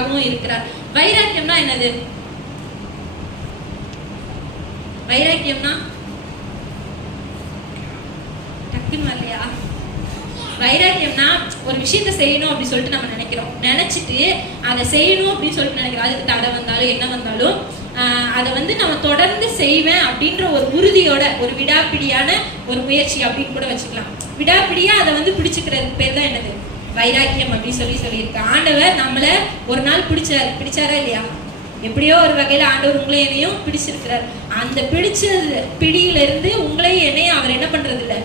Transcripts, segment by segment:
நமக்காகவும் இருக்கிறார். வைராக்கியம்னா என்னது? வைராக்கியம்னா டக்குன்னு வரலையா? வைராக்கியம்னா ஒரு விஷயத்த செய்யணும் அப்படின்னு சொல்லிட்டு நம்ம நினைக்கிறோம், நினைச்சிட்டு அதை செய்யணும் அப்படின்னு சொல்லிட்டு நினைக்கிறோம். அதுக்கு தடை வந்தாலும் என்ன வந்தாலும் அதை வந்து நம்ம தொடர்ந்து செய்வேன் அப்படின்ற ஒரு உறுதியோட, ஒரு விடாப்பிடியான ஒரு முயற்சி அப்படின்னு கூட வச்சுக்கலாம். விடாப்பிடியா அதை வந்து பிடிச்சுக்கிறது பேர் தான் என்னது? வைராக்கியம் அப்படின்னு சொல்லியிருக்கு. ஆண்டவர் நம்மள ஒரு நாள் பிடிச்சாரா இல்லையா? எப்படியோ ஒரு வகையில ஆண்டவர் உங்களையும் என்னையும் பிடிச்சிருக்கிறார். அந்த பிடிச்ச பிடியில இருந்து உங்களையும் என்னையும் அவர் என்ன பண்றது இல்ல,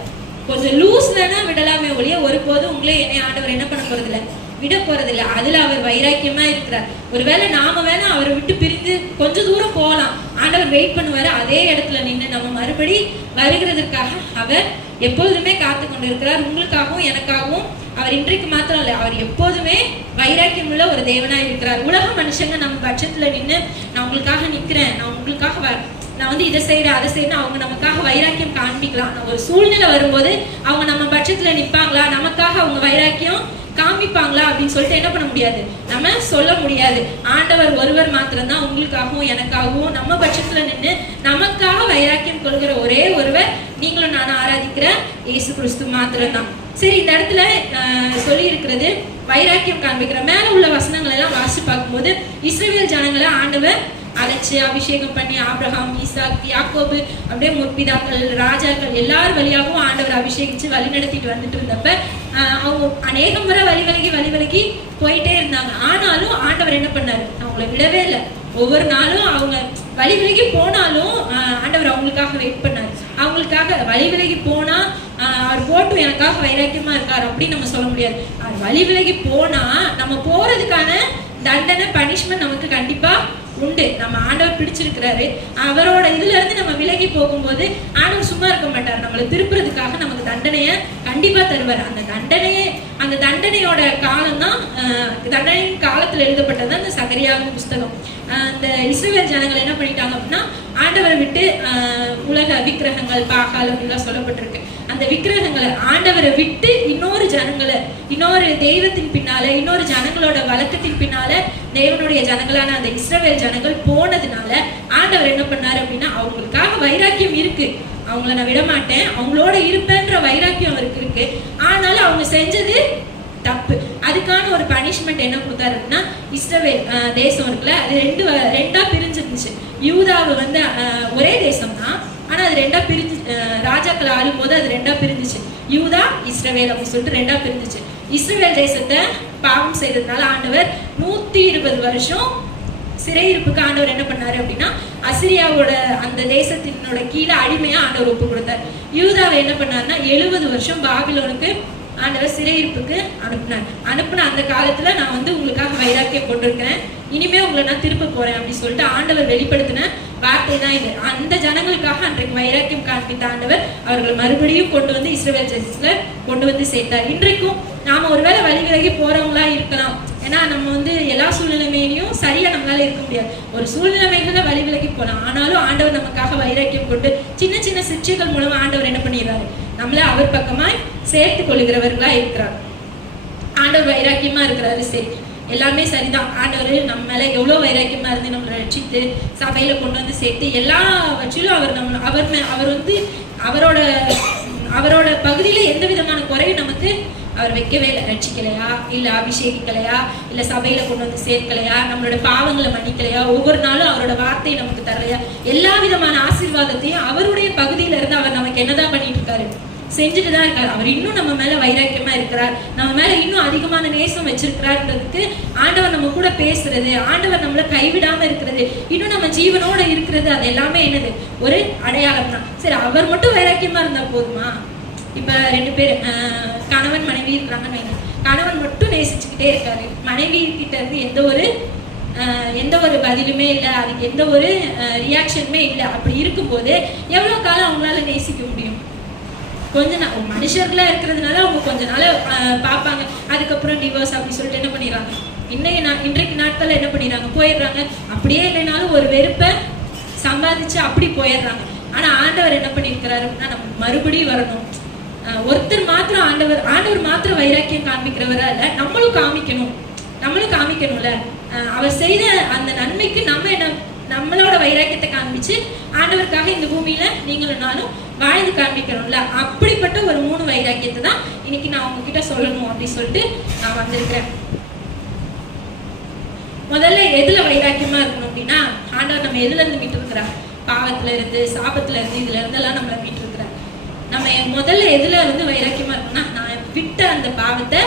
கொஞ்சம் லூஸ் வேணா விடலாமே ஒழிய ஒருபோதும் உங்களையும் என்னையும் ஆண்டவர் என்ன பண்ண போறது இல்ல, விட போறது இல்ல. அதுல அவர் வைராக்கியமா இருக்கிறார். ஒருவேளை நாம வேணா அவரை விட்டு பிரிந்து கொஞ்சம் தூரம் போகலாம், ஆண்டவர் வெயிட் பண்ணுவாரு. அதே இடத்துல நின்று நம்ம மறுபடி வருகிறதுக்காக அவர் எப்போதுமே காத்து கொண்டு இருக்கிறார். உங்களுக்காகவும் எனக்காகவும் அவர் இன்றைக்கு மாத்திரம் இல்லை, அவர் எப்போதுமே வைராக்கியம் உள்ள ஒரு தேவனா இருக்கிறார். உலக மனுஷங்க நம்ம பட்சத்துல நின்று நான் உங்களுக்காக நிக்கிறேன், நான் உங்களுக்காக நான் வந்து இதை செய்யறேன் அதை செய்யணும், அவங்க நமக்காக வைராக்கியம் காண்பிக்கலாம். ஒரு சூழ்நிலை வரும்போது அவங்க நம்ம பட்சத்துல நிற்பாங்களா, நமக்காக அவங்க வைராக்கியம் காமிப்பாங்களா அப்படின்னு சொல்லிட்டு என்ன பண்ண முடியாது, நம்ம சொல்ல முடியாது. ஆண்டவர் ஒருவர் மாத்திரம்தான் உங்களுக்காகவும் எனக்காகவும் நம்ம பட்சத்துல நின்று நமக்காக வைராக்கியம் கொள்கிற ஒரே ஒருவர் நீங்களும் நான் ஆராதிக்கிற இயேசு கிறிஸ்து மாத்திரம்தான். சரி, இந்த இடத்துல சொல்லி இருக்கிறது வைராக்கியம் காண்பிக்கிற மேல உள்ள வசனங்கள் எல்லாம் வாசிச்சு பார்க்கும்போது இஸ்ரவேல் ஜனங்களை ஆண்டவர் அழைச்சு அபிஷேகம் பண்ணி ஆபிரகாம், ஈசாக், யாக்கோபு அப்படியே முற்பிதாக்கள், ராஜாக்கள் எல்லார் வழியாகவும் ஆண்டவர் அபிஷேகிச்சு வழி நடத்திட்டு வந்துட்டு இருந்தப்ப அவங்க அநேக முறை வழி விலகி போயிட்டே இருந்தாங்க. ஆனாலும் ஆண்டவர் என்ன பண்ணாரு, அவங்கள விடவே இல்லை. ஒவ்வொரு நாளும் அவங்க வழி விலகி போனாலும் ஆண்டவர் அவங்களுக்காக வெயிட் பண்ணாரு. அவங்களுக்காக வழி விலகி போனா அவர் போட்டும் எனக்காக வைராக்கியமா இருக்காரு அப்படின்னு நம்ம சொல்ல முடியாது. வழி விலகி போனா நம்ம போறதுக்கான தண்டனை, பனிஷ்மெண்ட் நமக்கு கண்டிப்பா உண்டு. நம்ம ஆண்டவர் பிடிச்சிருக்கிறாரு, அவரோட இதுல இருந்து நம்ம விலகி போகும்போது ஆண்டவர் சும்மா இருக்க மாட்டார், நம்மளை திருப்புறதுக்காக நமக்கு தண்டனைய கண்டிப்பா தருவார். அந்த தண்டனையோட காலம் தான், தண்டனையின் காலத்துல எழுதப்பட்டது அந்த சகரியாவின் புஸ்தகம். அந்த இஸ்ரவேல் ஜனங்கள் என்ன பண்ணிட்டாங்க அப்படின்னா ஆண்டவரை விட்டு உலக விக்கிரகங்கள், பாகால் அப்படிலாம் சொல்லப்பட்டிருக்கு. அந்த விக்கிரகங்களை ஆண்டவரை விட்டு இன்னொரு தெய்வத்தின் பின்னால, இன்னொரு ஜனங்களோட வழக்கத்தின் பின்னால தேவனுடைய ஜனங்களான அந்த இஸ்ரவேல் ஜனங்கள் போனதுனால ஆண்டவர் என்ன பண்ணாரு அப்படின்னா அவங்களுக்காக வைராக்கியம் இருக்கு, அவங்கள நான் விட மாட்டேன், அவங்களோட இருப்பேன்ற வைராக்கியம் அவருக்கு இருக்கு. ஆனாலும் அவங்க செஞ்சது தப்பு. அதுக்கான ஒரு பனிஷ்மெண்ட் என்ன கொடுத்தாரு அப்படின்னா இஸ்ரவேல் தேசம் இருக்குல்ல, அது ரெண்டா பிரிஞ்சிருந்துச்சு. யூதாவை வந்து ஒரே தேசம் தான், ஆனா அது ரெண்டா பிரிஞ்சு ராஜாக்கள் ஆளும் போது அது ரெண்டா பிரிஞ்சிச்சு. யூதா, இஸ்ரவேல் அப்படின்னு சொல்லிட்டு ரெண்டா பிரிஞ்சிச்சு. இஸ்ரவேல் தேசத்தை பாவம் செய்ததுனால ஆண்டவர் 120 வருஷம் சிறையிருப்புக்கு ஆண்டவர் என்ன பண்ணாரு அப்படின்னா அசிரியாவோட அந்த தேசத்தினோட கீழே அடிமையா ஆண்டவர் ஒப்பு கொடுத்தார். யூதாவை என்ன பண்ணாருன்னா 70 வருஷம் பாபிலோனுக்கு ஆண்டவர் சிறையிருப்புக்கு அனுப்புன அந்த காலத்துல நான் வந்து உங்களுக்காக வைராக்கியம் கொண்டிருக்கிறேன், இனிமே உங்களை நான் திருப்ப போறேன் அப்படின்னு சொல்லிட்டு ஆண்டவர் வெளிப்படுத்தின வார்த்தை தான் இது. அந்த ஜனங்களுக்காக அன்றைக்கு வைராக்கியம் காண்பித்த ஆண்டவர் அவர்களை மறுபடியும் கொண்டு வந்து இஸ்ரவேல் தேசத்துல கொண்டு வந்து சேர்த்தார். இன்றைக்கும் நாம ஒருவேளை வழி விலகி போறவங்களா இருக்கலாம், ஏன்னா நம்ம வந்து எல்லா சூழ்நிலைமையிலையும் சரியா நம்மளால இருக்க முடியாது. ஒரு சூழ்நிலைமைகள வழி விலகி போகலாம், ஆனாலும் ஆண்டவர் நமக்காக வைராக்கியம் கொண்டு சின்ன சின்ன சிக்ஷைகள் மூலமா ஆண்டவர் என்ன பண்ணிடுறாரு, நம்மள அவர் பக்கமாய் சேர்த்து கொள்ளுகிறவர்களா இருக்கிறார். ஆண்டவர் வைராக்கியமா இருக்கிறாரு. சரி, எல்லாமே சரிதான். ஆண்டவர் நம்ம மேல எவ்வளவு வைராக்கியமா இருந்து நம்மளை ரட்சித்து சபையில கொண்டு வந்து சேர்த்து எல்லாவற்றிலும் அவர் வந்து அவரோட பகுதியில எந்த விதமான குறையும் நமக்கு அவர் வைக்கவே இல்லை. ரட்சிக்கலையா, இல்ல அபிஷேகிக்கலையா, இல்ல சபையில கொண்டு வந்து சேர்க்கலையா, நம்மளோட பாவங்களை மன்னிக்கலையா, ஒவ்வொரு நாளும் அவரோட வார்த்தையை நமக்கு தரலையா, எல்லா விதமான ஆசீர்வாதத்தையும் அவருடைய பகுதியில இருந்து அவர் நமக்கு என்னதான் பண்ணிட்டு இருக்காரு, செஞ்சுட்டு தான் இருக்காரு. அவர் இன்னும் நம்ம மேல வைராக்கியமா இருக்கிறார், நம்ம மேல இன்னும் அதிகமான நேசம் வச்சிருக்கிறார்ன்றதுக்கு ஆண்டவர் நம்ம கூட பேசுறது, ஆண்டவர் நம்மள கைவிடாம இருக்கிறது, இன்னும் நம்ம ஜீவனோட இருக்கிறது, அது எல்லாமே என்னது, ஒரு அடையாளம் தான். சரி, அவர் மட்டும் வைராக்கியமா இருந்தா போதுமா? இப்ப 2 பேர் கணவன் மனைவி இருக்கிறாங்கன்னு வைங்க, கணவன் மட்டும் நேசிச்சுக்கிட்டே இருக்காரு, மனைவி கிட்ட இருந்து எந்த ஒரு பதிலுமே இல்லை, அதுக்கு எந்த ஒரு ரியாக்ஷனுமே இல்லை. அப்படி இருக்கும்போது எவ்வளவு காலம் அவங்களால நேசிக்க முடியும்? கொஞ்ச நாள் மனுஷர்களா இருக்கிறதுனால அவங்க கொஞ்ச நாள் பார்ப்பாங்க, அதுக்கப்புறம் டிவோர்ஸ் அப்படி சொல்லிட்டு என்ன பண்ணிடுறாங்க, இன்றைக்கு நாட்கள்ல என்ன பண்ணிடுறாங்க, போயிடுறாங்க. அப்படியே இல்லைனாலும் ஒரு வெறுப்பை சம்பாதிச்சு அப்படி போயிடுறாங்க. ஆனா ஆண்டவர் என்ன பண்ணிருக்கிறாரு அப்படின்னா நம்ம மறுபடியும் வரணும். ஒருத்தர் மாத்திரம் ஆண்டவர் மாத்திரம் வைராக்கியம் காண்பிக்கிறவரா இல்ல, நம்மளும் காமிக்கணும். நம்மளும் காமிக்கணும்ல. அவர் செய்த அந்த நன்மைக்கு நம்ம என்ன நம்மளோட வைராக்கியத்தை காமிச்சு ஆண்டவருக்காக இந்த பூமியில நீங்களும் நானும் வாழ்ந்து காண்பிக்கணும்ல. அப்படிப்பட்ட ஒரு 3 வைராக்கியத்தை தான் இன்னைக்கு நான் உங்ககிட்ட சொல்லணும் அப்படின்னு சொல்லிட்டு நான் வந்திருக்கிறேன். முதல்ல எதுல வைராக்கியமா இருக்கணும் அப்படின்னா, ஆண்டவர் நம்ம எதுல இருந்து மீட்டு இருக்கிறார்? பாவத்துல இருந்து, சாபத்துல இருந்து, இதுல இருந்தெல்லாம் நம்மளை மீட்டு இருக்கிறார். நம்ம முதல்ல எதுல வந்து வைராக்கியமா இருக்கணும்னா, நான் விட்ட அந்த பாவத்தை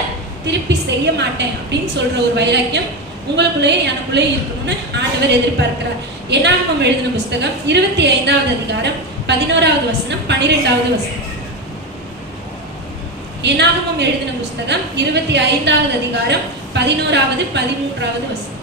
திருப்பி செய்ய மாட்டேன் அப்படின்னு சொல்ற ஒரு வைராக்கியம் உங்களுக்குள்ளேயே எனக்குள்ளேயே இருக்கணும்னு ஆண்டவர் எதிர்பார்க்கிறார். என்னாகமம் எழுதின புஸ்தகம் 25வது அதிகாரம் 11வது வசனம் 12வது வசனம். என்னாகமம் எழுதின புஸ்தகம் 25வது அதிகாரம் 11வது 13வது வசனம்.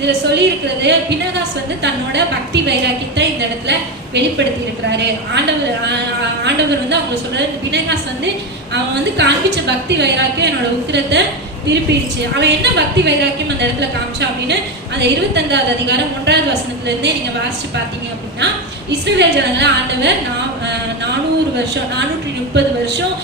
இதுல சொல்லி இருக்கிறது, பினகாஸ் வந்து தன்னோட பக்தி வைராக்கியத்தை இந்த இடத்துல வெளிப்படுத்தி இருக்கிறாரு. ஆண்டவர் வந்து அவங்க சொல்றாரு, பினகாஸ் வந்து அவன் வந்து காண்பிச்ச பக்தி வைராக்கியம் என்னோட உக்கிரத்தை திருப்பிடுச்சு. அவன் என்ன பக்தி வைராக்கியம் அந்த இடத்துல காமிச்சா அப்படின்னு அந்த 25வது அதிகாரம் 1வது வசனத்துல இருந்தே நீங்க வாசிச்சு பார்த்தீங்க அப்படின்னா, இஸ்ரவேல் ஜனங்களை ஆண்டவர் 400 வருஷம் 430 வருஷம்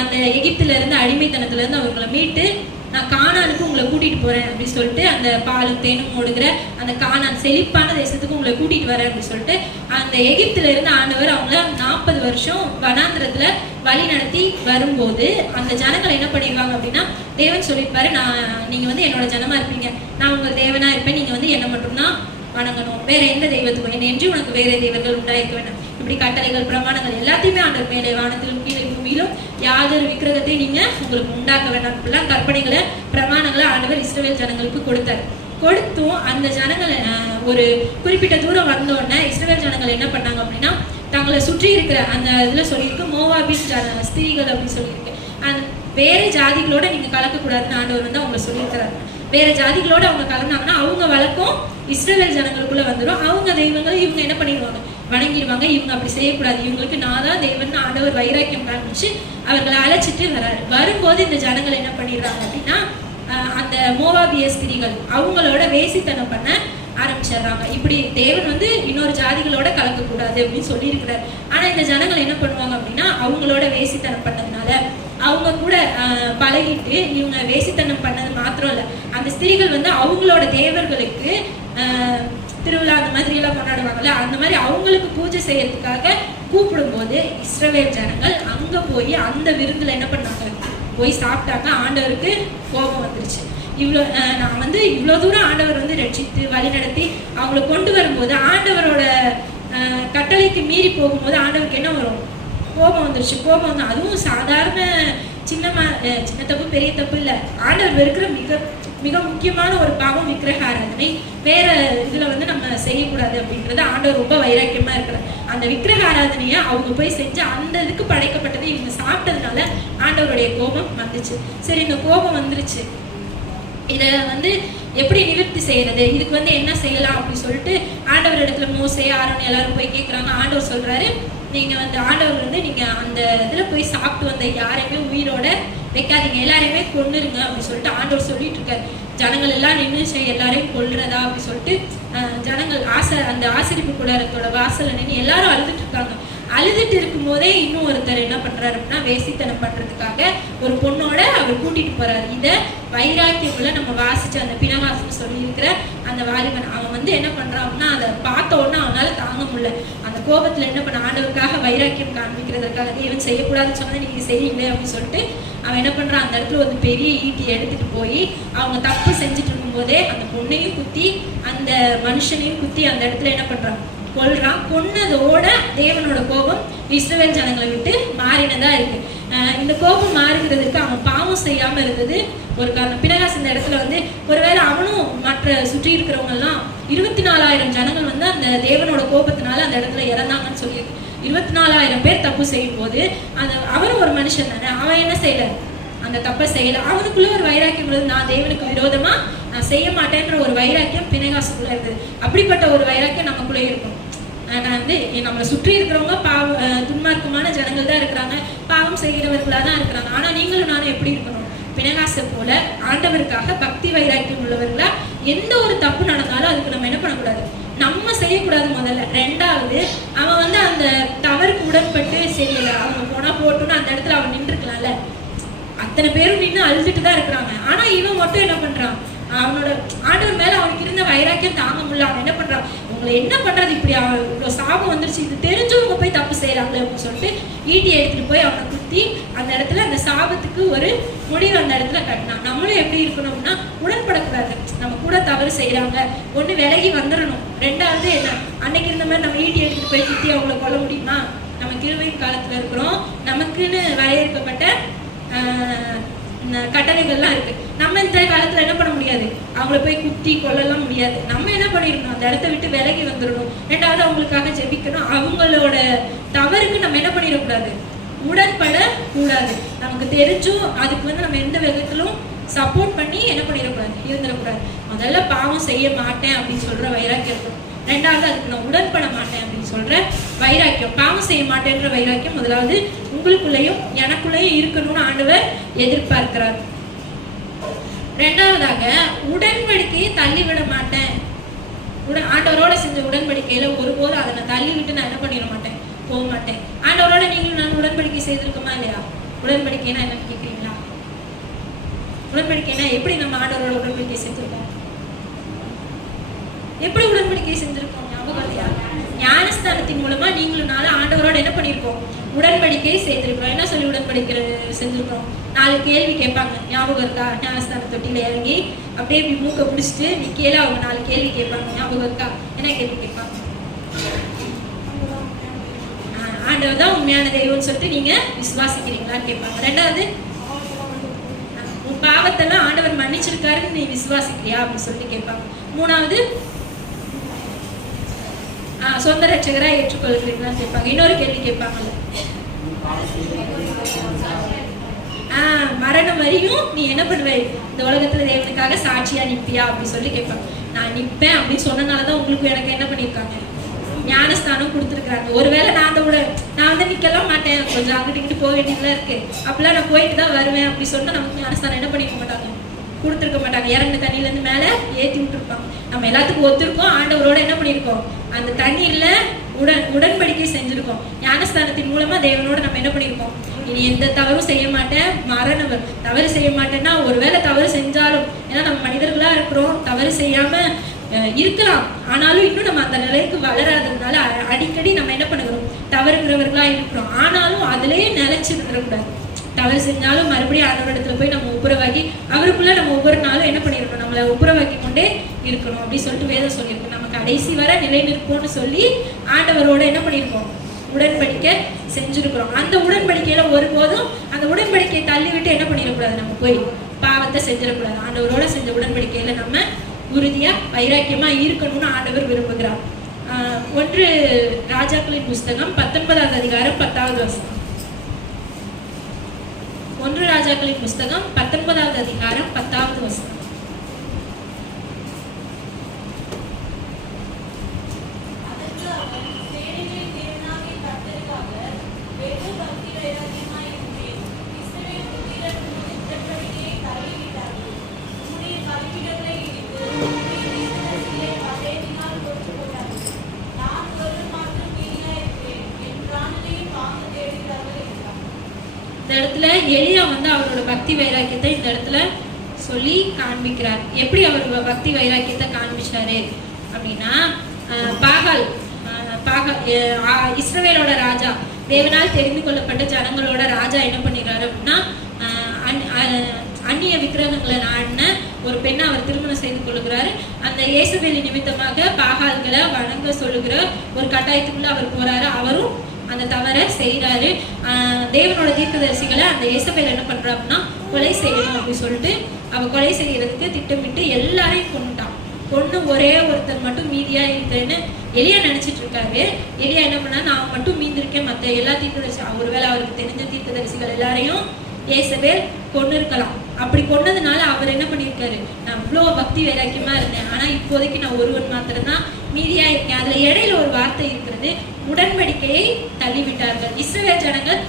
அந்த எகிப்துல இருந்து அடிமைத்தனத்துல இருந்து அவர்களை மீட்டு நான் கானானுக்கு உங்களை கூட்டிட்டு போறேன் அப்படின்னு சொல்லிட்டு, அந்த பாலும் தேனும் ஓடுகிற அந்த கானான் செழிப்பான தேசத்துக்கு உங்களை கூட்டிட்டு வரேன் அப்படின்னு சொல்லிட்டு அந்த எகிப்துல இருந்து ஆண்டவர் அவங்கள 40 வருஷம் வனாந்திரத்துல வழி நடத்தி வரும்போது அந்த ஜனங்களை என்ன பண்ணிடுவாங்க அப்படின்னா, தேவன் சொல்லியிருப்பாரு, நீங்க வந்து என்னோட ஜனமா இருப்பீங்க, நான் உங்க தேவனா இருப்பேன், நீங்க வந்து என்ன மட்டும்தான் வணங்கணும், வேற எந்த தெய்வத்துக்கும் என்ன என்று உனக்கு வேற தெய்வங்கள் உண்டாயிருக்க வேண்டாம். இப்படி கட்டளைகள் பிரமாணங்கள் எல்லாத்தையுமே ஆண்டவர் மேலே வானத்திலும் கீழே பூமியிலும் யாதொரு விக்கிரகத்தை நீங்க உங்களுக்கு உண்டாக்க வேண்டாம். இப்படிலாம் கற்பனைகளை பிரமாணங்களை ஆண்டவர் இஸ்ரவேல் ஜனங்களுக்கு கொடுத்தாரு. கொடுத்தும் அந்த ஜனங்களை ஒரு குறிப்பிட்ட தூரம் வந்த உடனே இஸ்ரவேல் ஜனங்கள் என்ன பண்ணாங்க அப்படின்னா, தங்களை சுற்றி இருக்கிற அந்த இதுல சொல்லியிருக்கு மோவாபின் ஸ்திரீகள் அப்படின்னு சொல்லியிருக்கு, அந்த வேற ஜாதிகளோட நீங்க கலக்கக்கூடாதுன்னு ஆண்டவர் வந்து அவங்க சொல்லியிருக்கிறாரு. வேற ஜாதிகளோட அவங்க கலந்தாங்கன்னா அவங்க வழக்கம் இஸ்ரவேல் ஜனங்களுக்குள்ள வந்துடும். அவங்க தெய்வங்களை இவங்க என்ன பண்ணிடுவாங்க, வணங்கிடுவாங்க. இவங்க அப்படி செய்யக்கூடாது, இவங்களுக்கு நான் தான் தெய்வன் ஆண்டவர் வைராக்கியம் காமிச்சு அவர்களை அழைச்சிட்டு வராரு. வரும்போது இந்த ஜனங்கள் என்ன பண்ணிடுறாங்க அப்படின்னா, அந்த மோவாபிய ஸ்திரீகள் அவங்களோட வேசித்தனம் பண்ண ஆரம்பிச்சிடுறாங்க. இப்படி தேவன் வந்து இன்னொரு ஜாதிகளோட கலக்கக்கூடாது அப்படின்னு சொல்லி இருக்கிறார். ஆனா இந்த ஜனங்கள் என்ன பண்ணுவாங்க அப்படின்னா, அவங்களோட வேசித்தனம் பண்ணதுனால அவங்க கூட பழகிட்டு இவங்க வேசித்தனம் பண்ணது மாத்திரம் இல்ல, அந்த ஸ்திரீகள் வந்து அவங்களோட தேவர்களுக்கு திருவிழா அந்த மாதிரி எல்லாம் கொண்டாடுவாங்கல்ல, அந்த மாதிரி அவங்களுக்கு பூஜை செய்யறதுக்காக கூப்பிடும் போது இஸ்ரவேல் ஜனங்கள் அங்க போய் அந்த விருந்துல என்ன பண்ணாங்க, போய் சாப்பிட்டாங்க. ஆண்டவருக்கு கோபம் வந்துருச்சு. நான் வந்து இவ்வளவு தூரம் ஆண்டவர் வந்து ரட்சித்து வழி நடத்தி அவங்களை கொண்டு வரும்போது ஆண்டவரோட கட்டளைக்கு மீறி போகும்போது ஆண்டவருக்கு என்ன வரும், கோபம் வந்துருச்சு. கோபம் வந்து அதுவும் சாதாரண சின்ன தப்பு பெரிய தப்பு இல்லை, ஆண்டவர் வெறுக்கிற மிக மிக முக்கியமான ஒரு பாவம் விக்கிரக ஆராதனை. வேற இதுல வந்து நம்ம செய்யக்கூடாது அப்படின்றது ஆண்டவர் ரொம்ப வைராக்கியமா இருக்கிற அந்த விக்கிரக ஆராதனையை அவங்க போய் செஞ்சு அந்த இதுக்கு படைக்கப்பட்டதை இவங்க சாப்பிட்டதுனால ஆண்டவருடைய கோபம் வந்துச்சு. சரி, இந்த கோபம் வந்துருச்சு, இதை வந்து எப்படி நிவர்த்தி செய்யறது, இதுக்கு வந்து என்ன செய்யலாம் அப்படின்னு சொல்லிட்டு ஆண்டவர் இடத்துல மோசே ஆரோன் எல்லாரும் போய் கேட்குறாங்க. ஆண்டவர் சொல்றாரு, நீங்க வந்து ஆண்டவர் வந்து நீங்க அந்த இதுல போய் சாப்பிட்டு வந்த யாரையுமே உயிரோட வைக்காதீங்க, எல்லாரையுமே கொன்னுருங்க அப்படின்னு சொல்லிட்டு ஆண்டவர் சொல்லிட்டு இருக்காரு. ஜனங்கள் எல்லாம் நின்று எல்லாரையும் கொல்றதா அப்படின்னு சொல்லிட்டு ஜனங்கள் அந்த ஆசரிப்பு கூடாரத்தோட வாசல்ல நின்று எல்லாரும் அழுதுட்டு இருக்காங்க. அழுதுட்டு இருக்கும் போதே இன்னும் ஒருத்தர் என்ன பண்றாரு அப்படின்னா, வேசித்தனம் பண்றதுக்காக ஒரு பொண்ணோட அவர் கூட்டிட்டு போறாரு. இத வைராக்கியக்குள்ள நம்ம வாசிச்ச அந்த பினகாசன் சொல்லி இருக்கிற அந்த வாலிபன் அவன் வந்து என்ன பண்றான் அப்படின்னா, அதை பார்த்த உடனே அவனால தாங்க முடியல. அந்த கோபத்துல என்ன பண்ண, ஆண்டவருக்காக வைராக்கியம் காண்பிக்கிறதுக்காக தேவன் செய்யக்கூடாதுன்னு சொன்னதை நீங்க செய்யுங்களே அப்படின்னு சொல்லிட்டு அவன் என்ன பண்றான், அந்த இடத்துல ஒரு பெரிய ஈட்டியை எடுத்துட்டு போய் அவங்க தப்பு செஞ்சுட்டு இருக்கும் போதே அந்த பொண்ணையும் குத்தி அந்த மனுஷனையும் குத்தி அந்த இடத்துல என்ன பண்றான், கொல்றான். கொன்னதோட தேவனோட கோபம் இஸ்ரவேல் ஜனங்களை விட்டு மாறினதா இருக்கு. இந்த கோபம் மாறுகிறதுக்கு அவன் பாவம் செய்யாம இருந்தது ஒரு காரணம். பினகாஸ் இந்த இடத்துல வந்து ஒருவேளை அவனும் மற்ற சுற்றி இருக்கிறவங்க எல்லாம் 24,000 ஜனங்கள் வந்து அந்த தேவனோட கோபத்தினால அந்த இடத்துல இறந்தாங்கன்னு சொல்லியிருக்கு. 24,000 பேர் தப்பு செய்யும் போது அவரும் ஒரு மனுஷன் தானே, அவன் என்ன செய்யல, அந்த தப்பை செய்யல. அவனுக்குள்ள ஒரு வைராக்கியம் இருந்தது, நான் தேவனுக்கு விரோதமா நான் செய்ய மாட்டேன்ற ஒரு வைராக்கியம் பினெகாசுக்குள்ள இருந்தது. அப்படிப்பட்ட ஒரு வைராக்கியம் நமக்குள்ளே இருக்கும். நான் வந்து நம்மளை சுற்றி இருக்கிறவங்க துன்மார்க்கமான ஜனங்கள் தான் இருக்கிறாங்க, பாவம் செய்கிறவர்களா தான் இருக்கிறாங்க. ஆனா நீங்களும் நானும் எப்படி இருக்கணும்? பினெகாசை போல ஆண்டவருக்காக பக்தி வைராக்கியம் உள்ளவர்களா எந்த ஒரு தப்பு நடந்தாலும் அதுக்கு நம்ம என்ன பண்ணக்கூடாது, நம்ம செய்யக்கூடாது முதல்ல. ரெண்டாவது, அவன் வந்து அந்த தவறுக்கு உடன்பட்டு சரியில்லை, அவங்க போனா போட்டுன்னு அந்த இடத்துல அவன் நின்று இருக்கலாம்ல. அத்தனை பேரும் நின்று அழுதுட்டு தான் இருக்கிறாங்க. ஆனா இவன் மட்டும் என்ன பண்றான், அவனோட ஆண்டவர் மேல அவனுக்கு இருந்த வைராக்கியம் தாங்க முடியல. அவன் என்ன பண்றான், உங்களை என்ன பண்றது, இப்படி இவ்வளவு சாபம் வந்துருச்சு, இது தெரிஞ்சவங்க போய் தப்பு செய்யறாங்களே அப்படின்னு சொல்லிட்டு ஈட்டி எடுத்துட்டு போய் அவனை குத்தி அந்த இடத்துல அந்த சாபத்துக்கு ஒரு முடிவு அந்த இடத்துல கட்டினான். நம்மளும் எப்படி இருக்கணும்னா உடன்படக்கூடாது. நம்ம கூட தவறு செய்யறாங்க, ஒண்ணு விலகி வந்துடணும். ரெண்டாவது என்ன, அன்னைக்கு இருந்த மாதிரி நம்ம ஈட்டி எடுத்துட்டு போய் குத்தி அவங்கள கொல்ல முடியுமா? நம்ம கிருபையின் காலத்துல இருக்கிறோம், நமக்குன்னு வரையறுக்கப்பட்ட கட்டளைகள்லாம் இருக்கு. நம்ம இந்த காலத்துல என்ன பண்ண முடியாது, அவங்கள போய் குத்தி கொள்ளலாம் முடியாது. நம்ம என்ன பண்ணிடணும், அந்த இடத்த விட்டு விலகி வந்துடணும். ரெண்டாவது அவங்களுக்காக ஜெபிக்கணும். அவங்களோட தவறுக்கு நம்ம என்ன பண்ணிடக்கூடாது, உடன்பட கூடாது. நமக்கு தெரிஞ்சும் அதுக்கு வந்து நம்ம எந்த விதத்திலும் சப்போர்ட் பண்ணி என்ன பண்ணிடக்கூடாது, இருந்துடக்கூடாது. முதல்ல பாவம் செய்ய மாட்டேன் அப்படின்னு சொல்ற வைராக்கியம் இருக்கணும். ரெண்டாவது, அதுக்கு நான் உடன்பட மாட்டேன் அப்படின்னு சொல்ற வைராக்கியம். பாவம் செய்ய மாட்டேன்ற வைராக்கியம் முதலாவது உங்களுக்குள்ளேயும் எனக்குள்ளேயும் இருக்கணும்னு ஆண்டவர் எதிர்பார்க்கிறார். ரெண்டாவதாக, உடன்படிக்கையை தள்ளிவிட மாட்டேன். ஆண்டவரோட செஞ்ச உடன்படிக்கையில ஒருபோதும் அதை நான் தள்ளி விட்டு நான் என்ன பண்ணிட மாட்டேன், போக மாட்டேன். ஆண்டவரோட நீங்களும் நான் உடன்படிக்கை செய்திருக்கோமா இல்லையா? உடன்படிக்கைன்னா என்ன கேட்குறீங்களா? உடன்படிக்கைன்னா எப்படி நம்ம ஆண்டவரோட உடன்படிக்கை செஞ்சிருக்கோம்? எப்படி உடன்படிக்கை செஞ்சிருக்கோம்? ஞாபகம் இல்லையா? ஞானஸ்தானத்தின் மூலமா நீங்களும் நானும் ஆண்டவரோட என்ன பண்ணிருக்கோம், உடன்படிக்கை செய்திருக்கோம். என்ன சொல்லி உடன்படிக்கை செஞ்சிருக்கோம்? 4 கேள்வி கேட்பாங்க, ஞாபகம் இருக்கா? ஞானஸ்தான தொட்டியில இறங்கி அப்படியே இப்படி மூக்க பிடிச்சிட்டு நிக்கையில அவங்க 4 கேள்வி கேட்பாங்க, ஞாபகம் இருக்கா? என்ன கேள்வி கேட்பாங்க? ஆண்டவர் தான் உண்மையான தெய்வம்னு சொல்லிட்டு நீங்க விசுவாசிக்கிறீங்களான்னு கேட்பாங்க. ரெண்டாவது, உன் பாவத்தெல்லாம் ஆண்டவர் மன்னிச்சிருக்காருன்னு நீ விசுவாசிக்கிறியா அப்படின்னு சொல்லிட்டு கேட்பாங்க. மூணாவது, சொந்த ரட்சகரா ஏற்றுக்கொள்கிறீங்களான்னு கேட்பாங்க. இன்னொரு கேள்வி கேட்பாங்கல்ல, மரணம் வரையும் நீ என்ன பண்ணுவ, இந்த உலகத்துல தேவனுக்காக சாட்சியா நிப்பியா அப்படின்னு சொல்லி கேட்பாங்க. நான் நிப்பேன் அப்படின்னு சொன்னனாலதான் உங்களுக்கு எனக்கு என்ன பண்ணிருக்காங்க, ஞானஸ்தானம் கொடுத்துருக்காங்க. ஒருவேளை நான் வந்து நிக்கலாம் மாட்டேன், கொஞ்சம் அங்கிட்டு இங்கிட்டு போக வேண்டியதுலாம் இருக்கு, அப்பெல்லாம் நான் போயிட்டு தான் வருவேன் அப்படி சொன்னா நமக்கு ஞானஸ்தானம் என்ன பண்ணிருக்க மாட்டாங்க, கொடுத்துருக்க மாட்டாங்க. இறங்கின தண்ணியில இருந்து மேல ஏத்தி விட்டுருப்பாங்க. நம்ம எல்லாத்துக்கும் ஒத்துருக்கோம், ஆண்டவரோட என்ன பண்ணிருக்கோம், அந்த தண்ணீர்ல உடன்படிக்கை செஞ்சிருக்கோம். ஞானஸ்தானத்தின் மூலமா தேவனோட நம்ம என்ன பண்ணிருக்கோம், இனி எந்த தவறும் செய்ய மாட்டேன், தவறு செய்ய மாட்டேன்னா, ஒருவேளை தவறு செஞ்சாலும், ஏன்னா நம்ம மனிதர்களா இருக்கிறோம், தவறு செய்யாம இருக்கலாம், ஆனாலும் இன்னும் நம்ம அந்த நிலைக்கு வளராததுனால அடிக்கடி நம்ம என்ன பண்ணுகிறோம், தவறுகிறவர்களா இருக்கிறோம். ஆனாலும் அதுலயே நிலைச்சு இருக்கக்கூடாது. தவறு செஞ்சாலும் மறுபடியும் ஆண்டவரிடத்துல போய் நம்ம ஒப்புரவாக்கி அவருக்குள்ள நம்ம ஒவ்வொரு நாளும் என்ன பண்ணிருக்கணும், நம்மளை ஒப்புரவாக்கி கொண்டே இருக்கணும் அப்படி சொல்லிட்டு வேதம் சொல்லியிருக்கோம். நம்ம கடைசி வரை நிலை நிற்போம்னு சொல்லி ஆண்டவரோட என்ன பண்ணிருக்கோம், உடன்படிக்கை செஞ்சிருக்கிறோம். அந்த உடன்படிக்கையில ஒருபோதும் அந்த உடன்படிக்கையை தள்ளி விட்டு என்ன பண்ணிடக்கூடாது, நம்ம போய் பாவத்தை செஞ்சிடக்கூடாது. ஆண்டவரோட செஞ்ச உடன்படிக்கையில நம்ம உறுதியா வைராக்கியமா இருக்கணும்னு ஆண்டவர் விரும்புகிறார். 1 ராஜாக்களின் புஸ்தகம் 19வது அதிகாரம் 10வது வசனம். 1 ராஜாக்களின் புஸ்தகம் 19வது அதிகாரம் 10வது வசனம். இந்த இடத்துல எலியா வந்து அவரோட பக்தி வைராக்கியத்தை இந்த இடத்துல சொல்லி காண்பிக்கிறார். எப்படி அவர் பக்தி வைராக்கியத்தை காண்பிச்சாரு அப்படின்னா, பாகால் இஸ்ரவேலோட ராஜா, தேவனால் தெரிந்து கொள்ளப்பட்ட ஜனங்களோட ராஜா என்ன பண்ணிடுறாரு அப்படின்னா, அந்நிய விக்கிரகங்களை நாடின ஒரு பெண்ணை அவர் திருமணம் செய்து கொள்ளுகிறாரு. அந்த இயேசபேல் நிமித்தமாக பாகால்களை வணங்க சொல்லுகிற ஒரு கட்டாயத்துக்குள்ள அவர் போறாரு. அவரும் அந்த தவறை செய்யறாரு. தேவனோட தீர்க்கதரிசிகளை அந்த இயேசபேல் என்ன பண்றா அப்படின்னா, கொலை செய்யணும் அப்படின்னு சொல்லிட்டு அவ கொலை செய்யறதுக்கு திட்டமிட்டு எல்லாரையும் கொண்டுட்டான். கொண்டு ஒரே ஒருத்தர் மட்டும் மீதியா இருக்கிறேன்னு எலியா நினைச்சிட்டு இருக்காரு. எலியா என்ன பண்ணா, நான் மட்டும் மீந்திருக்கேன், மற்ற எல்லா தீர்க்கதரிசி, ஒருவேளை அவருக்கு தெரிஞ்ச தீர்க்கதரிசிகள் எல்லாரையும் ஏசபேல் கொண்டு இருக்கலாம். அப்படி கொண்டதுனால அவர் என்ன பண்ணியிருக்காரு, நான் இவ்வளோ பக்தி வைராக்கியமா இருந்தேன், ஆனா இப்போதைக்கு நான் ஒருவன் மாத்திரம் தான் மீதியா இருக்கேன். அதுல இடையில ஒரு வார்த்தை இருக்கிறது, உடன்படிக்கையை தள்ளிவிட்டார்கள். இஸ்ரவேல் ஜனங்கள்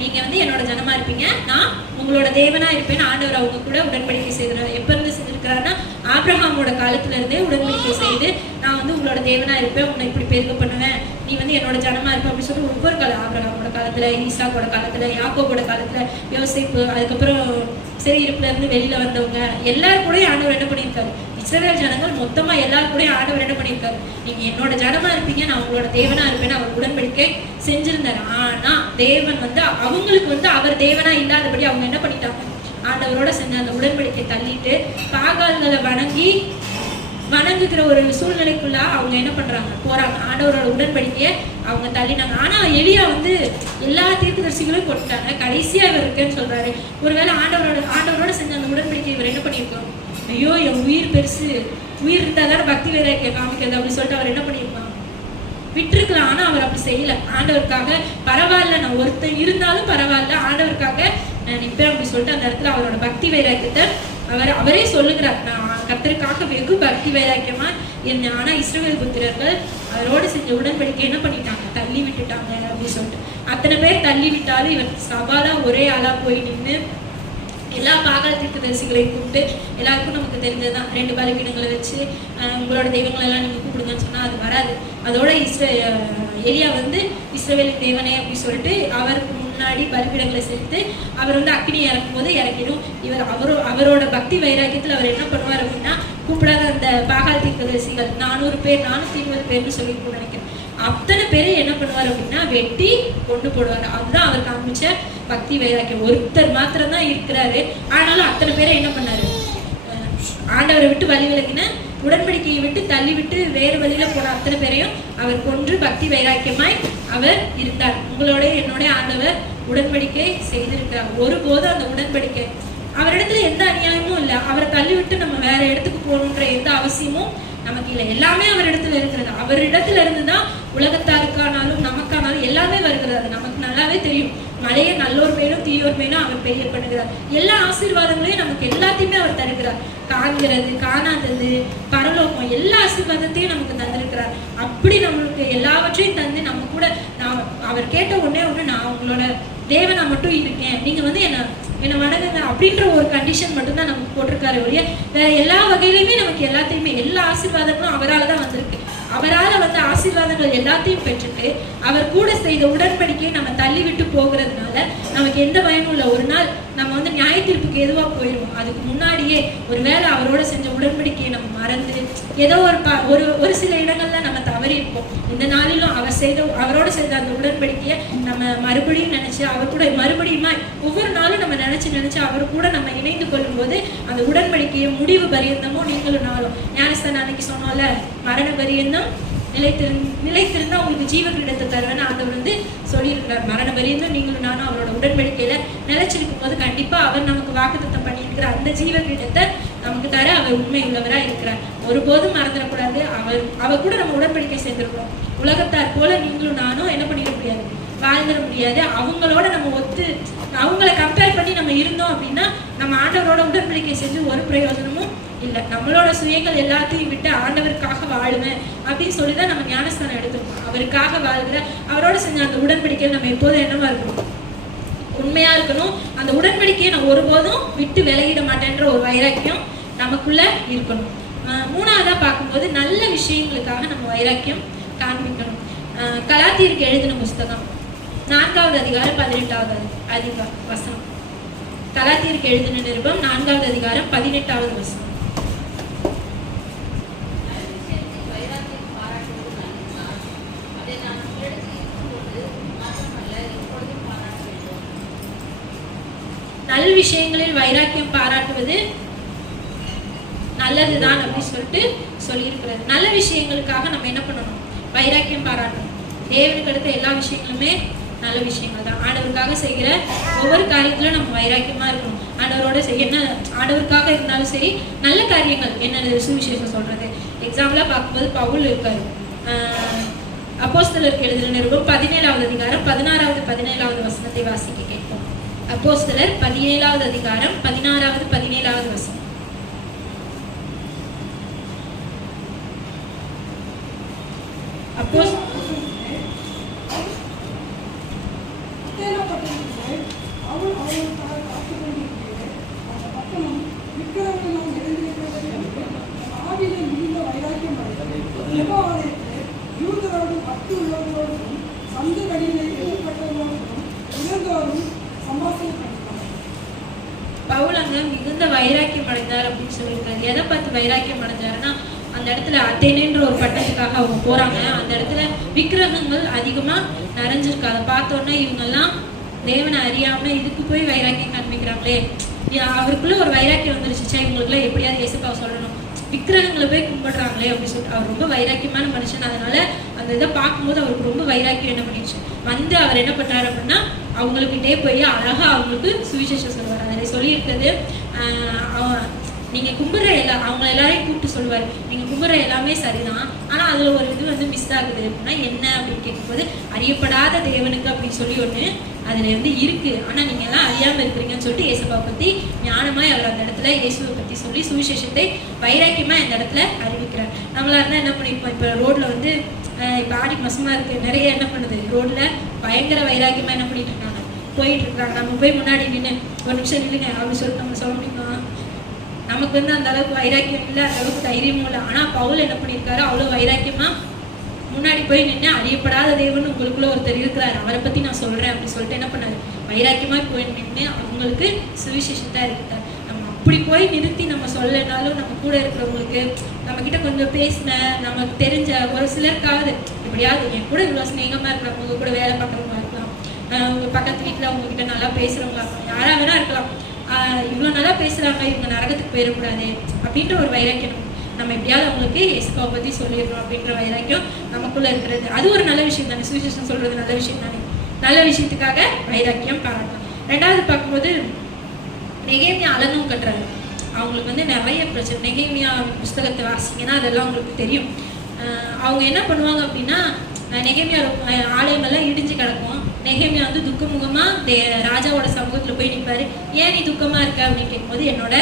நீங்க வந்து என்னோட ஜனமா இருப்பீங்க, நான் உங்களோட தேவனா இருப்பேன். ஆண்டவர் அவங்க கூட உடன்படிக்கை செய்கிறார். எப்ப இருந்து செஞ்சிருக்கிறாருன்னா ஆபிரகாமோட காலத்துல இருந்தே உடன்படிக்கை செய்து, நான் வந்து உங்களோட தேவனா இருப்பேன், உன்னை இப்படி பெருக பண்ணுவேன், நீ வந்து என்னோட ஜனமா இருப்ப அப்படின்னு சொல்லி ஒவ்வொரு காலம், ஆபிரகாமோட காலத்துல, ஈசாக்கோட காலத்துல, யாக்கோபோட காலத்துல, யோசேப்பு, அதுக்கப்புறம் சிறையிருப்புல இருந்து வெளியில வந்தவங்க எல்லாரும் கூட ஆண்டவர் என்ன பண்ணியிருக்காரு, இஸ்ரவேல் ஜனங்கள் மொத்தமா எல்லாரும் கூட ஆண்டவர் என்ன பண்ணியிருக்காரு, நீங்க என்னோட ஜனமா இருப்பீங்க, நான் உங்களோட தேவனா இருப்பேன்னு அவர் உடன்படிக்கை செஞ்சிருந்தாரு. ஆனா தேவன் வந்து அவங்களுக்கு வந்து அவர் தேவனா இல்லாதபடி அவங்க என்ன பண்ணிட்டாங்க, ஆண்டவரோட செஞ்ச அந்த உடன்படிக்கை தள்ளிட்டு பாகால்களை வணங்குகிற ஒரு சூழ்நிலைக்குள்ள அவங்க என்ன பண்றாங்க, போறாங்க. ஆண்டவரோட உடன்படிக்கையை அவங்க தள்ளினாங்க. ஆனா எலியா வந்து எல்லா தீர்க்கதரிசிகளையும் கொண்டுட்டாங்க. கடைசியா இவர் இருக்குன்னு சொல்றாரு. ஒருவேளை ஆண்டவரோட செஞ்ச அந்த உடன்படிக்கை இவர் என்ன பண்ணியிருக்கோம், ஐயோ என் உயிர் பெருசு, உயிர் இருந்தா தானே பக்தி வைராக்கியம் காமிக்கிறது அப்படின்னு சொல்லிட்டு அவர் என்ன பண்ணியிருப்பாங்க, விட்டுருக்கலாம். ஆனா அவர் அப்படி செய்யல. ஆண்டவருக்காக பரவாயில்ல, நான் ஒருத்தர் இருந்தாலும் பரவாயில்ல, ஆண்டவருக்காக நான் நிற்பேன் அப்படி சொல்லிட்டு அந்த இடத்துல அவரோட பக்தி வைராக்கியத்தை அவரே சொல்லுகிறார். நான் கர்த்தருக்காக வெகு பக்தி வைராக்கியமா இருந்தேன். ஆனா இஸ்ரவேல் புத்திரர்கள் அவரோடு செஞ்ச உடன்படிக்கை என்ன பண்ணிட்டாங்க, தள்ளி விட்டுட்டாங்க அப்படின்னு சொல்லிட்டு. அத்தனை பேர் தள்ளி விட்டாலும் இவர் சவாலா ஒரே ஆளா போய் நின்று எல்லா பாகால் தீர்க்கதரிசிகளையும் கூப்பிட்டு, எல்லாருக்கும் நமக்கு தெரிஞ்சதுதான், 2 பலிபீடங்களை வச்சு உங்களோட தெய்வங்களை எல்லாம் நீங்க கூப்பிடுங்கன்னு சொன்னா அது வராது. அதோட எலியா வந்து இஸ்ரவேலின் தேவனே அப்படின்னு சொல்லிட்டு அவருக்கு முன்னாடி பலிபீடங்களை சேர்த்து அவர் வந்து அக்னி இறக்கும் போது இறக்கிடும். இவர் அவரோட பக்தி வைராக்கியத்துல அவர் என்ன பண்ணுவார் அப்படின்னா, கூப்பிடாத அந்த பாகால் தீர்க்கதரிசிகள் 400 பேர் 420 பேர்னு சொல்லி நினைக்கிறேன், அத்தனை பேரை என்ன பண்ணுவார் அப்படின்னா வெட்டி கொண்டு போடுவார். அதுதான் அவர் காமிச்ச பக்தி வைராக்கியம். ஒருத்தர் மாத்திரம் தான் இருக்கிறாரு, ஆனாலும் அத்தனை பேரை என்ன பண்ணாரு, ஆண்டவரை விட்டு வழி விலகின, உடன்படிக்கையை விட்டு தள்ளி விட்டு வேறு வழியில போன அத்தனை பேரையும் அவர் கொன்று பக்தி வைராக்கியமாய் அவர் இருந்தார். உங்களோட என்னோட ஆண்டவர் உடன்படிக்கை செய்திருக்கிறார். ஒருபோதும் அந்த உடன்படிக்கை அவரிடத்துல எந்த அநியாயமும் இல்லை. அவரை தள்ளி விட்டு நம்ம வேற இடத்துக்கு போகணுன்ற எந்த அவசியமும் நமக்கு இல்லை. எல்லாமே அவர் இடத்துல இருக்கிறது. அவர் இடத்துல இருந்துதான் உலகத்தாருக்கானாலும் நமக்கானாலும் எல்லாமே வருகிறது. அது நமக்கு நல்லாவே தெரியும். மழையை நல்லோர் மேலும் தீயோர் மேலும் அவர் பெய்ய பண்ணுகிறார். எல்லா ஆசீர்வாதங்களையும் நமக்கு எல்லாத்தையுமே அவர் தருகிறார். காண்கிறது, காணாதது, பரலோகம், எல்லா ஆசீர்வாதத்தையும் நமக்கு தந்திருக்கிறார். அப்படி நம்மளுக்கு எல்லாவற்றையும் தந்து நம்ம கூட அவர் கேட்ட ஒண்ணே ஒண்ணு, நான் உங்களோட தேவனா மட்டும் இருக்கேன், நீங்க வந்து என்ன வணங்குங்க அப்படின்ற ஒரு கண்டிஷன் மட்டும் தான் நமக்கு போட்டிருக்காரு ஒழிய வேற எல்லா வகையிலுமே நமக்கு எல்லாத்தையுமே எல்லா ஆசீர்வாதங்களும் அவரால் தான் வந்திருக்கு. அவரால் வந்து ஆசீர்வாதங்கள் எல்லாத்தையும் பெற்றுட்டு அவர் கூட செய்த உடன்படிக்கையை நம்ம தள்ளி விட்டு போகிறதுனால நமக்கு எந்த பயமும் இல்லை. ஒரு நாள் நம்ம வந்து நியாய தீர்ப்புக்கு எதுவாக போயிடுவோம். அதுக்கு முன்னாடியே ஒருவேளை அவரோட செஞ்ச உடன்படிக்கையை நம்ம மறந்து ஏதோ ஒரு சில இடங்கள்ல நம்ம தவறி இருப்போம். இந்த நாளிலும் அவரோட செய்த அந்த உடன்படிக்கையை நம்ம மறுபடியும் நினைச்சு அவர் கூட மறுபடியுமா ஒவ்வொரு நாளும் நம்ம நினைச்சு அவர் கூட நம்ம இணைந்து கொள்ளும் போது அந்த உடன்படிக்கையை முடிவு பரியந்தமும் நீங்களும் நாளும் ஞானஸ்தானம் அன்னைக்கு சொன்னோம்ல, மரண பரியந்தம் நிலைத்திருந்தா உங்களுக்கு ஜீவ கிரீடத்தை தருவேன்னு ஆண்டவர் வந்து சொல்லியிருக்கிறார். மரண பரியந்தம் நீங்களும் நானும் அவரோட உடன்படிக்கையில நிலைச்சிருக்கும் போது கண்டிப்பா அவர் நமக்கு வாக்குத்தத்தம் பண்ணியிருக்கிற அந்த ஜீவ கிரீடத்தை நமக்கு தர அவர் உண்மை உள்ளவரா இருக்கிறார். ஒருபோதும் மறந்துடக்கூடாது. அவர் கூட நம்ம உடன்படிக்கை சேர்ந்திருக்கிறோம். உலகத்தார் போல நீங்களும் நானும் என்ன பண்ணிட முடியாது, வாழ்ந்துட முடியாது. அவங்களோட நம்ம அவங்கள கம்பேர் பண்ணி நம்ம இருந்தோம் அப்படின்னா நம்ம ஆண்டவரோட உடன்படிக்கை செஞ்சு ஒரு பிரயோஜனமும் இல்லை. நம்மளோட சுயங்கள் எல்லாத்தையும் விட்டு ஆண்டவருக்காக வாழுவேன் அப்படின்னு சொல்லிதான் நம்ம ஞானஸ்தானம் எடுத்துருக்கோம். அவருக்காக வாழ்கிற அவரோட செஞ்ச அந்த உடன்படிக்கையில் நம்ம எப்போதும் என்னவா இருக்கணும், உண்மையா இருக்கணும். அந்த உடன்படிக்கையை நான் ஒருபோதும் விட்டு விலகிட மாட்டேன்ற ஒரு வைராக்கியம் நமக்குள்ள இருக்கணும். மூணாவதா பார்க்கும்போது நல்ல விஷயங்களுக்காக நம்ம வைராக்கியம் காண்பிக்கணும். கலாத்தியருக்கு எழுதின புஸ்தகம் 4வது அதிகாரம் 18வது வசனம். கலாத்தியருக்கு எழுதின நிருபம் 4வது அதிகாரம் 18வது வசனம். நல்ல விஷயங்களில் வைராக்கியம் பாராட்டுவது நல்லதுதான் அப்படின்னு சொல்லிட்டு சொல்லியிருக்கிறது. நல்ல விஷயங்களுக்காக நம்ம என்ன பண்ணணும், வைராக்கியம் பாராட்டணும். தேவனுக்கு அடுத்த எல்லா விஷயங்களுமே நல்ல விஷயங்கள் தான். ஆண்டவருக்காக செய்கிற ஒவ்வொரு காரியத்திலும் நம்ம வைராக்கியமா இருக்கணும். ஆண்டவரோட என்ன ஆண்டவருக்காக இருந்தாலும் சரி, நல்ல காரியங்கள் என்ன சுவிசேஷம் சொல்றது. எக்ஸாம்பிளா பார்க்கும்போது பவுல் இருக்காரு. அப்போஸ்தலருக்கு எழுதின நிருபம் 17வது அதிகாரம் 16வது 17வது வசனத்தை வாசிக்க கேட்போம். அப்போஸ்தலர் 17வது அதிகாரம் 16வது 17வது வசனம். பவுல் அங்க மிகுந்த வைராக்கியம் அடைந்தார் அப்படின்னு சொல்லியிருக்காரு. எதை பார்த்து வைராக்கியம் அடைஞ்சாருன்னா, அந்த இடத்துல அத்தேனேன்ற ஒரு பட்டத்துக்காக அவங்க போறாங்க. அந்த இடத்துல விக்கிரகங்கள் அதிகமா நிறைஞ்சிருக்கு. அதை பார்த்தோன்னா இவங்கெல்லாம் தேவனை அறியாம இதுக்கு போய் வைராக்கியம் காண்பிக்கிறாங்களே, அவருக்குள்ள ஒரு வைராக்கியம் வந்துருச்சு. இவங்களுக்குள்ள எப்படியாவது இயேசுவை சொல்லணும், விக்கிரகங்களை போய் கும்பிடுறாங்களே அப்படின்னு சொல்லிட்டு அவர் ரொம்ப வைராக்கியமான மனுஷன். அதனால அந்த இதை பார்க்கும்போது அவருக்கு ரொம்ப வைராக்கியம் என்ன பண்ணிடுச்சு. வந்து அவர் என்ன பண்றாரு அப்படின்னா, அவங்களுக்கிட்டே போய் அழகா அவங்களுக்கு சுவிசேஷம் சொல்லுவார். அதில் சொல்லியிருக்கிறது, நீங்க கும்பிடுற அவங்க எல்லாரையும் கூப்பிட்டு சொல்லுவார், நீங்க கும்பிடுற எல்லாமே சரிதான், ஆனா அதுல ஒரு இது வந்து மிஸ் ஆகுது அப்படின்னா என்ன அப்படின்னு கேட்கும்போது, அறியப்படாத தேவனுக்கு அப்படின்னு சொல்லி ஒண்ணு அதுல வந்து இருக்கு, ஆனா நீங்க எல்லாம் அறியாம இருக்கிறீங்கன்னு சொல்லிட்டு இயேசுவை பத்தி ஞானமாய் அவர் அந்த இடத்துல இயேசுவை பத்தி சொல்லி சுவிசேஷத்தை வைராக்கியமா இந்த இடத்துல அறிவிக்கிறார். நம்மளா இருந்தா என்ன பண்ணிருப்போம், இப்ப ரோட்ல வந்து இப்ப ஆடி மாசமா இருக்கு, நிறைய என்ன பண்ணுது, ரோட்ல பயங்கர வைராக்கியமா என்ன பண்ணிட்டு இருக்காங்க, போயிட்டு இருக்காங்க. நம்ம போய் முன்னாடி நின்று ஒரு நிமிஷம் நில்லுங்க அப்படின்னு சொல்லிட்டு நம்ம சொல்ல முடியுமா? நமக்கு வந்து அந்த அளவுக்கு வைராக்கியம் இல்லை, அந்த அளவுக்கு தைரியமும் இல்லை. ஆனா பவுல் என்ன பண்ணியிருக்காரு, அவ்வளவு வைராக்கியமா முன்னாடி போய் நின்று, அறியப்படாத தேவன் உங்களுக்குள்ள ஒருத்தர் இருக்கிறாரு, அவரை பத்தி நான் சொல்றேன் அப்படின்னு சொல்லிட்டு என்ன பண்ணாரு, வைராக்கியமா போய் நின்று அவங்களுக்கு சுவிசேஷத்தை இருக்கிறார். நம்ம அப்படி போய் நிறுத்தி நம்ம சொல்லனாலும் நம்ம கூட இருக்கிறவங்களுக்கு, நம்ம கிட்ட கொஞ்சம் பேசின நமக்கு தெரிஞ்ச ஒரு சிலருக்காவது, எப்படியாவது என் கூட இவ்வளவு ஸ்நேகமா இருக்கிறவங்க, உங்க கூட வேலை பார்க்குறவங்களா இருக்கலாம், உங்க பக்கத்து வீட்டுல உங்ககிட்ட நல்லா பேசுறவங்களா இருக்கலாம், யாரா வேணா இருக்கலாம், இவ்வளவு நல்லா பேசுறாங்க, இவங்க நரகத்துக்கு போயிடக்கூடாது அப்படின்ற ஒரு வைராக்கியம், நம்ம எப்படியாவது அவங்களுக்கு இயேசுவை பத்தி சொல்லிடுறோம் அப்படின்ற வைராக்கியம் நமக்குள்ள இருக்கிறது. அது ஒரு நல்ல விஷயம் தானே, சுவிசேஷம் சொல்றது நல்ல விஷயம் தானே. நல்ல விஷயத்துக்காக வைராக்கியம் பாராட்டலாம். ரெண்டாவது பார்க்கும்போது நெகேமியா அலங்கம் கட்டுறாரு. அவங்களுக்கு வந்து நிறைய பிரச்சனை. நெகேமியா புஸ்தகத்தை வாசிங்கன்னா அதெல்லாம் உங்களுக்கு தெரியும். அவங்க என்ன பண்ணுவாங்க அப்படின்னா, நெகேமியா ஆலயங்கள்லாம் இடிஞ்சு கிடக்கும். நெகேமியா வந்து துக்கமுகமா ராஜாவோட சமூகத்துல போய் நிற்பாரு. ஏன் நீ துக்கமா இருக்க அப்படின்னு கேட்கும்போது, என்னோட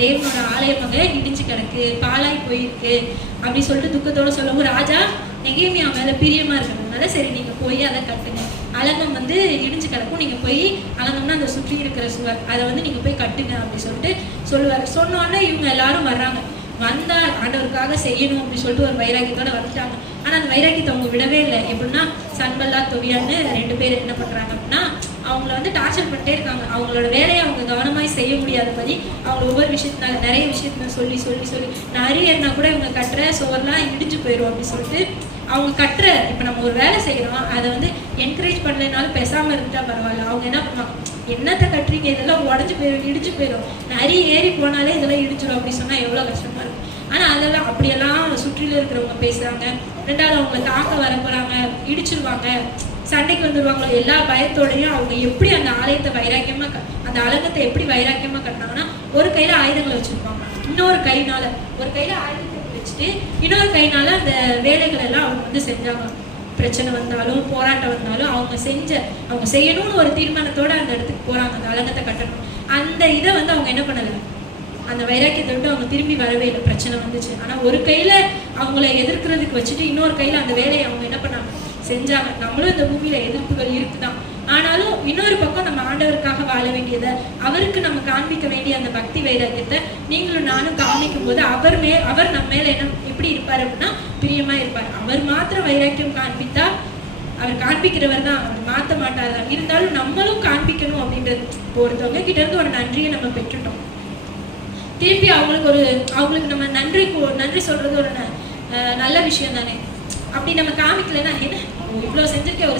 தேவனோட ஆலயமாக இடிஞ்சு கிடக்கு, பாலாய் போயிருக்கு அப்படி சொல்லிட்டு துக்கத்தோட சொல்லவும், ராஜா நெகேமியா மேல பிரியமா இருக்கிறதுனால சரி நீங்க போய் அதை கட்டுங்க, அலங்கம் வந்து இடிஞ்சு கிடக்கும், நீங்க போய் அலங்கம்னா அந்த சுற்றி இருக்கிற சுவர், அதை வந்து நீங்க போய் கட்டுங்க அப்படி சொல்லிட்டு சொல்லுவாரு. சொன்னோன்னே இவங்க எல்லாரும் வர்றாங்க. வந்தா ஆண்டவருக்காக செய்யணும் அப்படின்னு சொல்லிட்டு ஒரு வைராக்கியத்தோட வந்துட்டாங்க. ஆனா அந்த வைராக்கியத்தை அவங்க விடவே இல்லை. எப்படின்னா, சன்பல்லா தொவியான்னு 2 பேர் என்ன பண்றாங்க அப்படின்னா, அவங்கள வந்து டார்ச்சர் பண்ணிட்டே இருக்காங்க. அவங்களோட வேலையை அவங்க கவனமாய் செய்ய முடியாதபடி அவங்க ஒவ்வொரு விஷயத்தினால நிறைய விஷயத்துல சொல்லி சொல்லி சொல்லி நிறையனா கூட இவங்க கட்டுற சுவர்லாம் இடிஞ்சு போயிடும் அப்படின்னு சொல்லிட்டு அவங்க கட்டுற, இப்ப நம்ம ஒரு வேலை செய்யறோம், அதை வந்து என்கரேஜ் பண்ணலைனாலும் பேசாம இருந்துட்டா பரவாயில்ல. அவங்க என்ன பண்ணுவாங்க, என்னத்தை கட்டுறீங்க, இதெல்லாம் உடஞ்சு போயிடும், இடிஞ்சு போயிடும், நிறைய ஏறி போனாலே இதெல்லாம் இடிச்சிடும் அப்படின்னு சொன்னா எவ்வளவு கஷ்டமா இருக்கும். ஆனா அதெல்லாம் அப்படியெல்லாம் சுற்றில இருக்கிறவங்க பேசுறாங்க. ரெண்டாவது அவங்களை தாக்க வர போறாங்க, இடிச்சிருவாங்க, சண்டைக்கு வந்துருவாங்களோ எல்லா பயத்தோடையும் அவங்க எப்படி அந்த ஆலயத்தை வைராக்கியமா, அந்த அலங்கத்தை எப்படி வைராக்கியமா கட்டினாங்கன்னா, ஒரு கையில ஆயுதங்களை வச்சிருப்பாங்க, இன்னொரு கையினால, ஒரு கையில ஆயுதத்தை வச்சுட்டு இன்னொரு கையினால அந்த வேலைகள் எல்லாம் அவங்க வந்து செஞ்சாங்க. பிரச்சனை வந்தாலும் போராட்டம் வந்தாலும் அவங்க செய்யணும்னு ஒரு தீர்மானத்தோட அந்த இடத்துக்கு போறாங்க, அந்த அலங்கத்தை கட்டணும். அந்த இதை வந்து அவங்க என்ன பண்ணல, அந்த வைராக்கியத்தை விட்டு அவங்க திரும்பி வரவே இல்லை. பிரச்சனை வந்துச்சு, ஆனா ஒரு கையில அவங்கள எதிர்க்கிறதுக்கு வச்சுட்டு இன்னொரு கையில அந்த வேலையை அவங்க என்ன பண்ணாங்க, செஞ்சாங்க. நம்மளும் இந்த பூமியில எதிர்ப்புகள் இருக்குதான், ஆனாலும் இன்னொரு பக்கம் நம்ம ஆண்டவருக்காக வாழ வேண்டியதை, அவருக்கு நம்ம காண்பிக்க வேண்டிய அந்த பக்தி வைராக்கியத்தை நீங்களும் நானும் காண்பிக்கும் போது அவர் நம்ம மேல என்ன எப்படி இருப்பாரு அப்படின்னா பிரியமா இருப்பார். அவர் மாத்திரம் வைராக்கியம் காண்பித்தா, அவர் காண்பிக்கிறவர் தான், அவர் மாற்ற மாட்டார். இருந்தாலும் நம்மளும் காண்பிக்கணும் அப்படின்றது. ஒருத்தவங்க கிட்ட இருந்து ஒரு நன்றியை நம்ம பெற்றுட்டோம், திருப்பி அவங்களுக்கு நம்ம நன்றி சொல்றது ஒரு நல்ல விஷயம் தானே. அப்படி நம்ம காமிக்கலன்னா என்ன, இவ்வளவு செஞ்சிருக்கேன்,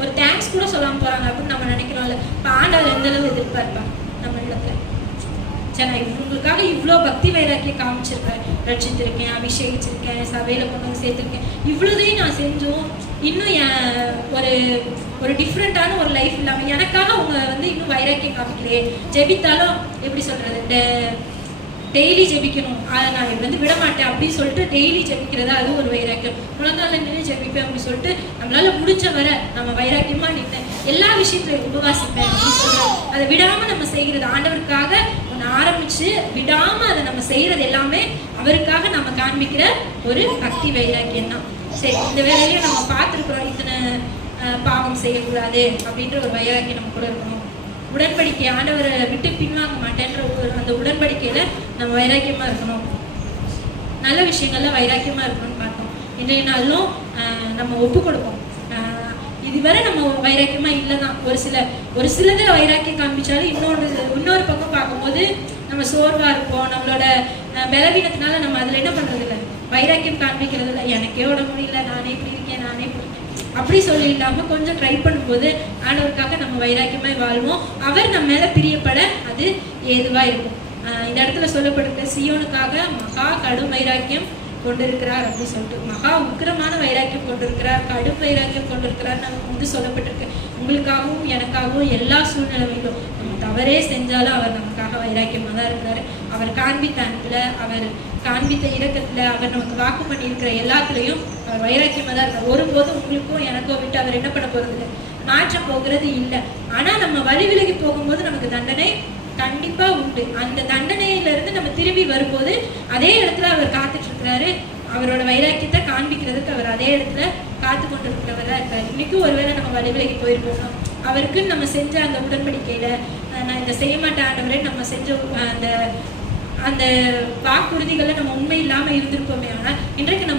ஒரு தேங்க்ஸ் கூட சொல்லாம போறாங்க அப்படின்னு நம்ம நினைக்கிறோம்ல. இப்ப ஆண்டவர் எந்த அளவு எதிர்பார்ப்பார் நம்ம இடத்துல, சரி நான் இவங்களுக்காக இவ்வளோ பக்தி வைராக்கியம் காமிச்சிருக்கேன், ரட்சித்திருக்கேன், அபிஷேகிச்சிருக்கேன், சபையில கொண்டு வந்து சேர்த்திருக்கேன், இவ்வளோதையும் நான் செஞ்சோம், இன்னும் ஒரு டிஃப்ரெண்டான ஒரு லைஃப் இல்லாம எனக்காக அவங்க வந்து இன்னும் வைராக்கியம் காமிக்கலையே. ஜெபித்தாலும் எப்படி சொல்றது, டெய்லி ஜெபிக்கணும், நான் வந்து விட மாட்டேன் அப்படின்னு சொல்லிட்டு டெய்லி ஜெபிக்கிறதா அது ஒரு வைராக்கியம். முழங்கால நின்று ஜெபிப்பேன் அப்படின்னு சொல்லிட்டு நம்மளால முடிஞ்ச வரை நம்ம வைராக்கியமா நின்று எல்லா விஷயத்திலையும் உபவாசிப்பேன் அப்படின்னு சொல்றோம். அதை விடாம நம்ம செய்கிறது ஆண்டவருக்காக ஒன்று ஆரம்பிச்சு விடாம அதை நம்ம செய்யறது எல்லாமே அவருக்காக நம்ம காண்பிக்கிற ஒரு பக்தி வைராக்கியம் தான். சரி, இந்த வேலையிலையும் நம்ம பார்த்துருக்குறோம், இத்தனை பாவம் செய்யக்கூடாது அப்படின்ற ஒரு வைராக்கியம் நம்ம கூட இருக்கணும். உடன்படிக்கை, ஆண்டவரை விட்டு பின்வாங்க மாட்டேன்ற அந்த உடன்படிக்கையில நம்ம வைராக்கியமா இருக்கணும். நல்ல விஷயங்கள்ல வைராக்கியமா இருக்கணும்னு பார்த்தோம். இன்றைய நாளும் நம்ம ஒப்பு கொடுப்போம். இதுவரை நம்ம வைராக்கியமா இல்லைதான். ஒரு சிலதுல வைராக்கியம் காமிச்சாலும் இன்னொரு பக்கம் பார்க்கும்போது நம்ம சோர்வா இருப்போம். நம்மளோட பலவீனத்தினால நம்ம அதுல என்ன பண்றது இல்லை, வைராக்கியம் காண்பிக்கிறது இல்லை. எனக்கே உட முடியல, நானே இப்படி இருக்கேன், நானே இப்படி இருக்கேன் அப்படி சொல்லி இல்லாம கொஞ்சம் ட்ரை பண்ணும்போது ஆண்டவருக்காக நம்ம வைராக்கியமாய் வாழ்வோம். அவர் நம்ம மேல பிரியப்பட அது ஏதுவா இருக்கும். இந்த இடத்துல சொல்லப்பட்டிருக்க சீயோனுக்காக மகா கடும் வைராக்கியம் கொண்டிருக்கிறார் அப்படின்னு சொல்லிட்டு, மகா உக்கிரமான வைராக்கியம் கொண்டிருக்கிறார், கடும் வைராக்கியம் கொண்டிருக்கிறார் நமக்கு வந்து சொல்லப்பட்டிருக்கு. உங்களுக்காகவும் எனக்காகவும் எல்லா சூழ்நிலையிலும் நம்ம தவறே செஞ்சாலும் அவர் நமக்காக வைராக்கியமா தான் இருக்கிறாரு. அவர் காண்பித்த அன்புல, அவர் காண்பித்த இரக்கத்துல, அவர் நமக்கு வாக்கு பண்ணி இருக்கிற எல்லாத்துலயும் அவர் வைராக்கியமா தான் இருக்கார். ஒருபோதும் உங்களுக்கும் எனக்கோ விட்டு அவர் என்ன பண்ண போறது இல்லை, மாற்ற போகிறது இல்லை. ஆனா நம்ம வழி விலகி போகும்போது நமக்கு தண்டனை கண்டிப்பா உண்டு. அந்த தண்டனையில இருந்து நம்ம திரும்பி வரும்போது அதே இடத்துல அவர் காத்துட்டு இருக்கிறாரு. அவரோட வைராக்கியத்தை காண்பிக்கிறதுக்கு அவர் அதே இடத்துல காத்து கொண்டு இருக்கிறவரா இருக்காரு. இன்னைக்கும் ஒருவேளை நம்ம வழி விலகி போயிருப்போம், அவருக்குன்னு நம்ம செஞ்ச அந்த உடன்படிக்கையில நான் இதை செய்ய மாட்டேன் ஆண்டவரே நம்ம செஞ்ச அந்த வாக்குறுதிகளை நம்ம உண்மை இல்லாம இருந்திருப்போமே. ஆனால் இன்றைக்கு நம்ம